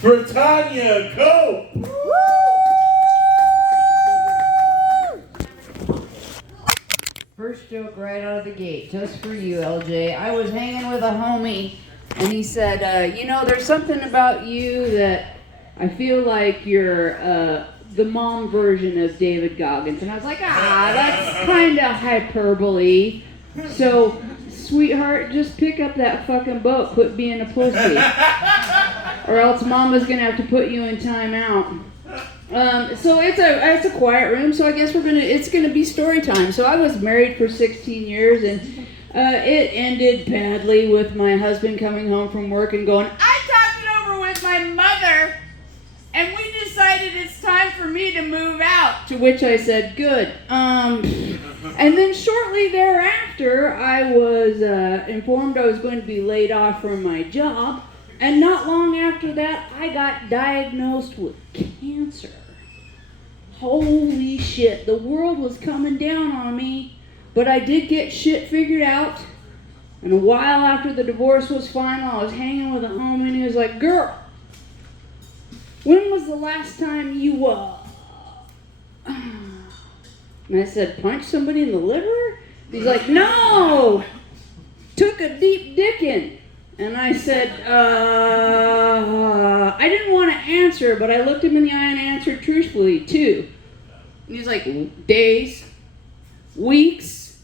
Britannia, go! First joke right out of the gate, just for you, LJ. I was hanging with a homie, and he said, there's something about you that I feel like you're the mom version of David Goggins. And I was like, that's kind of hyperbole. So, sweetheart, just pick up that fucking boat. Quit being a pussy. Or else mama's going to have to put you in timeout. So it's a quiet room, so I guess it's gonna be story time. So I was married for 16 years, and it ended badly with my husband coming home from work and going, I talked it over with my mother, and we decided it's time for me to move out. To which I said, good. And then shortly thereafter, I was informed I was going to be laid off from my job. And not long after that, I got diagnosed with cancer. Holy shit, the world was coming down on me, but I did get shit figured out. And a while after the divorce was final, I was hanging with a homie, and he was like, girl, when was the last time you, And I said, punch somebody in the liver? He's like, no, took a deep dickin'. And I said, I didn't want to answer, but I looked him in the eye and answered truthfully, too. And he's like, days, weeks,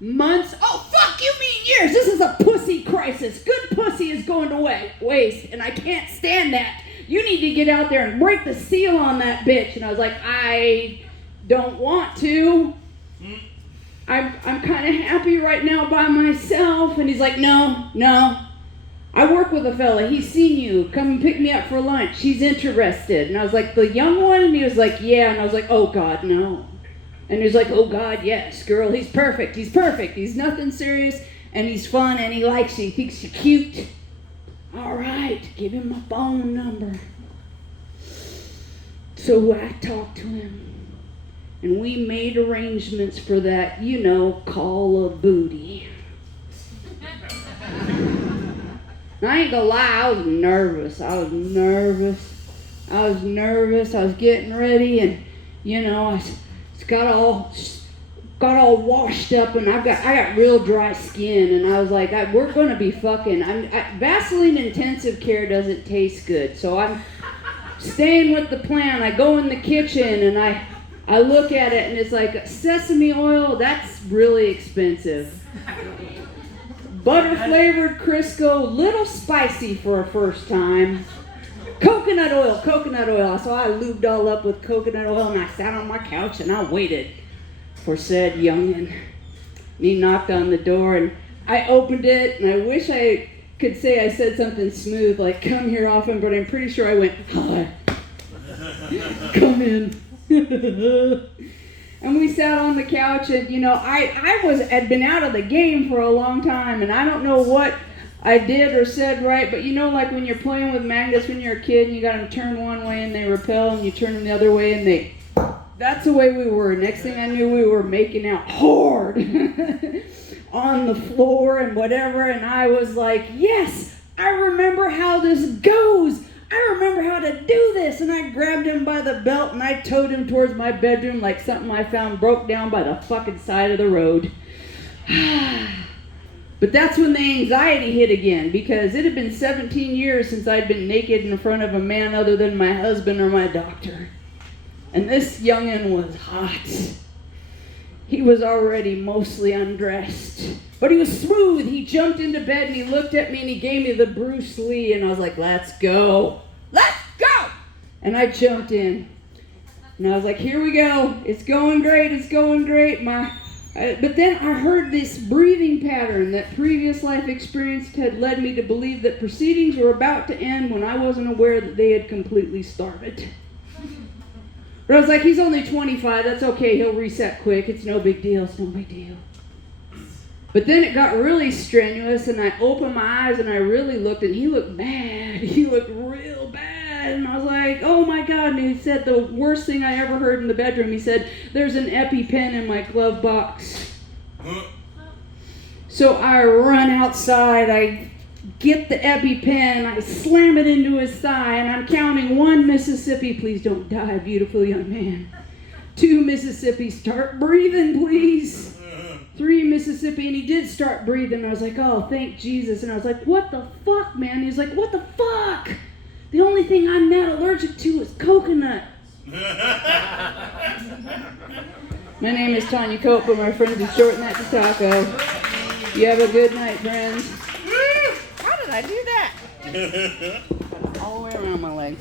months. Oh, fuck, you mean years. This is a pussy crisis. Good pussy is going to waste, and I can't stand that. You need to get out there and break the seal on that bitch. And I was like, I don't want to. I'm kind of happy right now by myself. And he's like, no. I work with a fella. He's seen you. Come and pick me up for lunch. He's interested. And I was like, the young one? And he was like, yeah. And I was like, oh, God, no. And he was like, oh, God, yes, girl. He's perfect. He's nothing serious. And he's fun. And he likes you. He thinks you're cute. All right. Give him my phone number. So I talked to him. And we made arrangements for that, call of booty. I ain't gonna lie, I was nervous. I was getting ready, and I got all washed up, and I got real dry skin, and I was like, we're gonna be fucking. Vaseline intensive care doesn't taste good, so I'm staying with the plan. I go in the kitchen, and I look at it, and it's like sesame oil. That's really expensive. Butter-flavored Crisco, little spicy for a first time. Coconut oil. So I lubed all up with coconut oil, and I sat on my couch, and I waited for said youngin'. And he knocked on the door, and I opened it, and I wish I could say I said something smooth, like, come here often, but I'm pretty sure I went, hi. Come in. And we sat on the couch, and I had been out of the game for a long time, and I don't know what I did or said right, but like when you're playing with magnets when you're a kid, and you got them turn one way and they repel, and you turn them the other way and that's the way we were. Next thing I knew, we were making out hard on the floor and whatever, and I was like, yes, I remember how this goes. I remember how to do this. And I grabbed him by the belt and I towed him towards my bedroom like something I found broke down by the fucking side of the road. But that's when the anxiety hit again, because it had been 17 years since I'd been naked in front of a man other than my husband or my doctor. And this youngin' was hot. He was already mostly undressed. But he was smooth. He jumped into bed and he looked at me and he gave me the Bruce Lee, and I was like, let's go. Let's go! And I jumped in. And I was like, here we go. It's going great. But then I heard this breathing pattern that previous life experience had led me to believe that proceedings were about to end when I wasn't aware that they had completely started. But I was like, he's only 25. That's okay. He'll reset quick. It's no big deal. But then it got really strenuous, and I opened my eyes, and I really looked, and he looked bad. He looked real bad. And I was like, oh, my God. And he said the worst thing I ever heard in the bedroom. He said, there's an EpiPen in my glove box. So I run outside. I get the EpiPen, I slam it into his thigh, and I'm counting 1 Mississippi, please don't die, beautiful young man. 2 Mississippi, start breathing, please. 3 Mississippi, and he did start breathing. I was like, oh, thank Jesus. And I was like, what the fuck, man? He was like, what the fuck? The only thing I'm not allergic to is coconut. My name is Tanya Cope, but my friends have shortened that to Taco. You have a good night, friends. How did I do that? All the way around my leg.